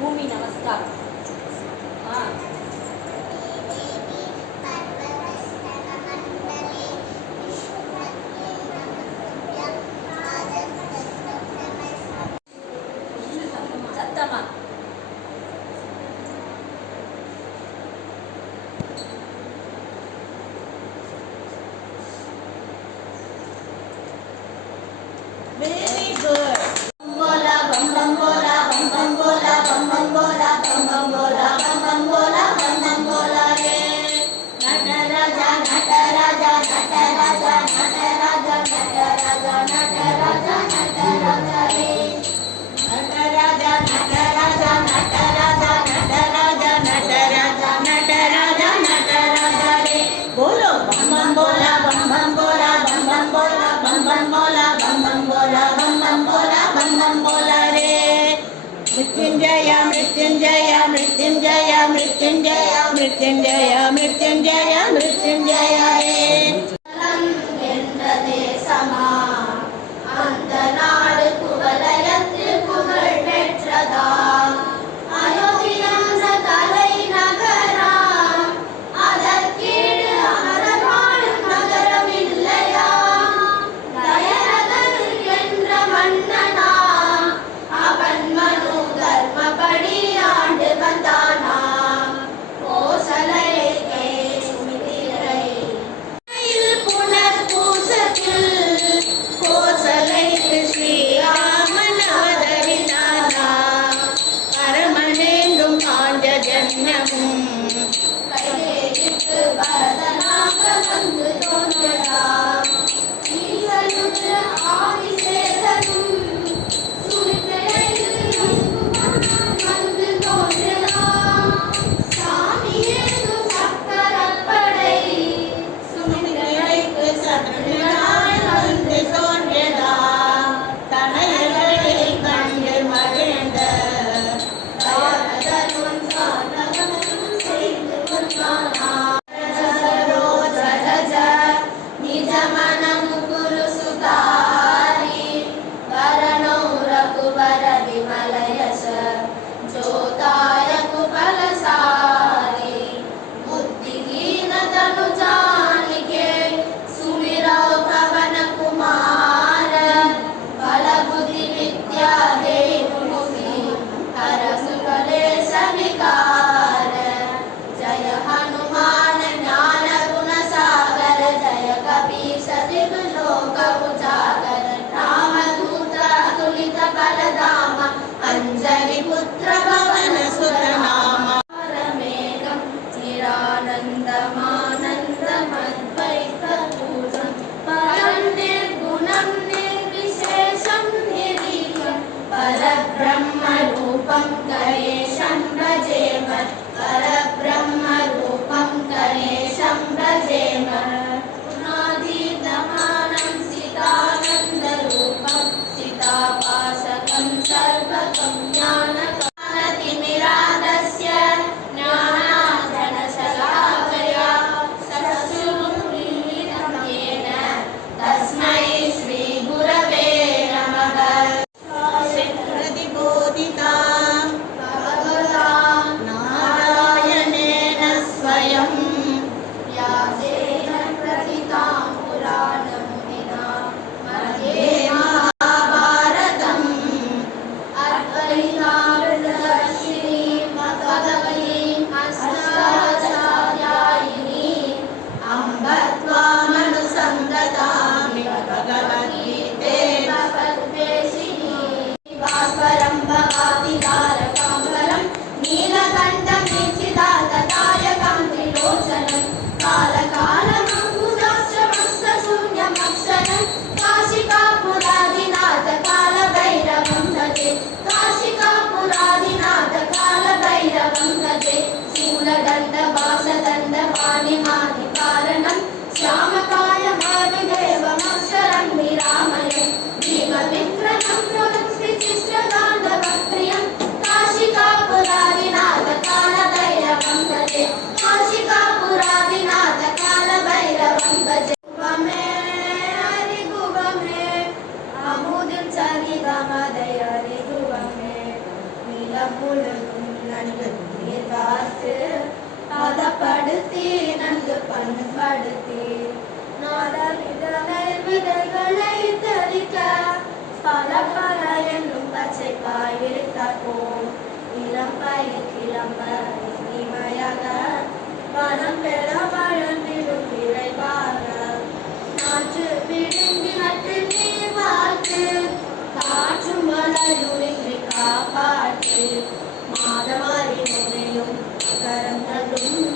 भूमि नमस्कार। सत्तमा very good. बोला बम बम बोला बम बम बोला बम बम बोला बम बम बोला बम बम बोला बम बम बोला रे। नटराजा नटराजा नटराजा नटराजा नटराजा नटराजा नटराजा रे। नटराजा नटराजा नटराजा नटराजा नटराजा नटराजा नटराजा रे। बोलो बम बम बोला बम बम बोला बम बम बोला बम बम बोला बम बम बोला बम बम बोला बम बम बोला रे। मृत्युंजय मृत्युंजय मृत्युंजय मृत्युंजय मृत्युंजय मृत्युंजय मृत्युंजय रे। தேசமா அந்த நாடு குவலயத்தில் புகழ் பெற்றதா அயோத்தியன்ற தலை நகராம் அதற்கீடு அமரர் வாழும் நகரம் இல்லையா தயரதன் என்ற மன்னனா அவன் மனு தர்மபடி ஆண்டு வந்தானா கோசலை சுமித்திரை புனர் பூசத்தில் கோசலைக்கு ஸ்ரீராமன் அவதரித்தானா பரமனேந்தும் பாண்ட ஜன்யமும் கையேற்று பரதனாக வந்து தோன்றடா ஈசனுக்கு ஆதிசேஷனும் சுமித்திரைக்கு வந்து தோன்றடா சாமியேதும் சக்கரப்படை சுமித்திரைக்கு சற்றுநாள் வந்து தோன்றடா தனையர்களை கண்டு மகிழ்ந்த தயரதனும் சாதகமும் செய்து கொண்டானா சரோஜரஜ நிஜ மனமு குரு சுதாரி வரணோ ரகுவர் விமலயச ஜோதாய குபலசாரி बुद्धिहीन तनु जानिके सुमिरो पवन कुमार बल बुद्धि विद्या देहु मुखी हर सुकलेश विकार जय हनुमान ज्ञान गुण सागर जय कपीश तिहु लोक उजागर रामदूत अतुलित बलधाम अंजलि पुत्र पवन सुत नाम परमेकं चिरानन्दमानन्दमद्वैतपूर्णं परं निर्गुणं निर्विशेषं निरीहं परब्रह्मरूपं गणेशं भजेम परब्रह्मरूपं गणेशं भजेम गुणातीतमानं चिदानन्दरूपं चिदाभासकं सर्वगं ज्ञानतिमिरान्धस्य ज्ञानाञ्जनशलाकया चक्षुरुन्मीलितं येन तस्मै श्रीगुरवे नमः। प्रतिबोधिता भगवता नारायणेन स्वयं व्यासेन प्रतितां पुराणमुनिना मध्ये महाभारतम् अद्वैतामृतवर्षिणीं भगवतीं अष्टाध्यायिनीम् अम्ब त्वामनुसन्दधामि भगवद्गीते भगवद्वेषिणी भास्वरं भवातितारकं वरं नीलकण्ठं निश्चिदातदायकं त्रिलोचनं कालकालमङ्कुशास्त्रमस्तशून्यमक्षरं काशिकापुरादिनाथ कालभैरवं भजे काशिकापुरादिनाथ कालभैरवं भजे शूलदण्डपाशदण्डपाणिमादिकारणं श्यामकायमादिदेवमक्षरं निरामयं भीमविक्रमं प्रविचित्रताण्डवप्रियं काशिकापुरादिनाथ कालभैरवं भजे काशिकापुरादिनाथ कालभैरवं भजे हरिगुवमे अमुदिं चरितमदय हरिगुवमे नीलमुलु நீர் பார்த்து பதப்படுத்தி நன்கு பண்படுத்தி விதைகளை தெளிக்க பல பல என்னும் பச்சை பாய் விரித்தப்போம் இளம் பயிர் கிளம்ப இனிமையாக மனம் பெற வளர்ந்திடும் விரைவாக நாற்று பிடுங்கி நட்டு நீர் வாழ்த்து காற்றும் மலையுமின்றி காப்பாற்று மாதமாறி நுழையும் கரங்களும்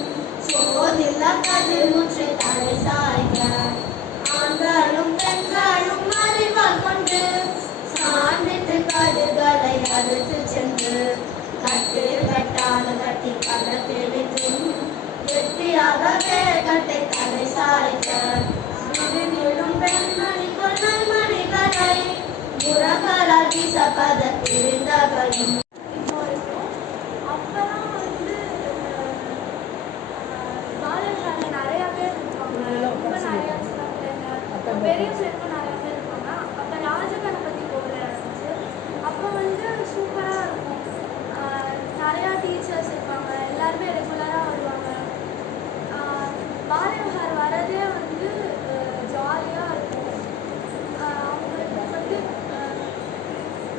சோதில்ல கதிர்முற்றி தலை சாய்க்க ஆண்களும் பெண்களும் அறிவால் கொண்டு சான்றிட்டு கதிர்களை அறுத்து சென்று கட்டு கட்டான கட்டி பள்ளத்தில் விட்டும் வெற்றியாகவே கட்டை தலை சாய்க்க விழும் பெண்மணி கொள்ளல் மணிகளை முரங்களால் வீசப்பத பிரிந்தவளும் பெரிய சேர்க்கும் நிறைய பேர் இருப்பாங்க. அப்போ ராஜகணபதி கோவில் இருந்துச்சு. அப்போ வந்து சூப்பராக இருக்கும். நிறையா டீச்சர்ஸ் இருப்பாங்க, எல்லாருமே ரெகுலராக வருவாங்க. பாரதியார் வரதே வந்து ஜாலியாக இருக்கும். அவங்களுக்கு வந்து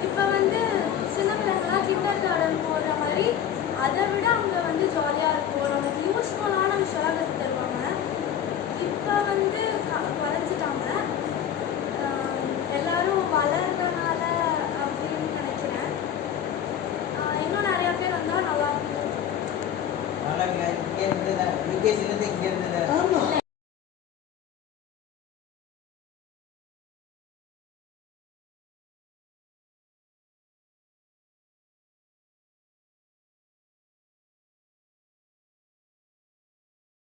இப்போ வந்து சின்ன பிள்ளைங்களாம் கிண்டர் கார்டன் போடுற மாதிரி அதை விட அவங்க வந்து ஜாலியாக இருக்கும். நமக்கு யூஸ்ஃபுல்லான விஷயம்லாம் கற்று தருவாங்க. இப்போ வந்து குறைஞ்சிட்டாங்க. எல்லாரும் வளர்றதுனால அப்படின்னு நினைக்கிறேன். இன்னும் நிறைய பேர் வந்தால் நல்லா இருக்கும். இங்கே இருந்து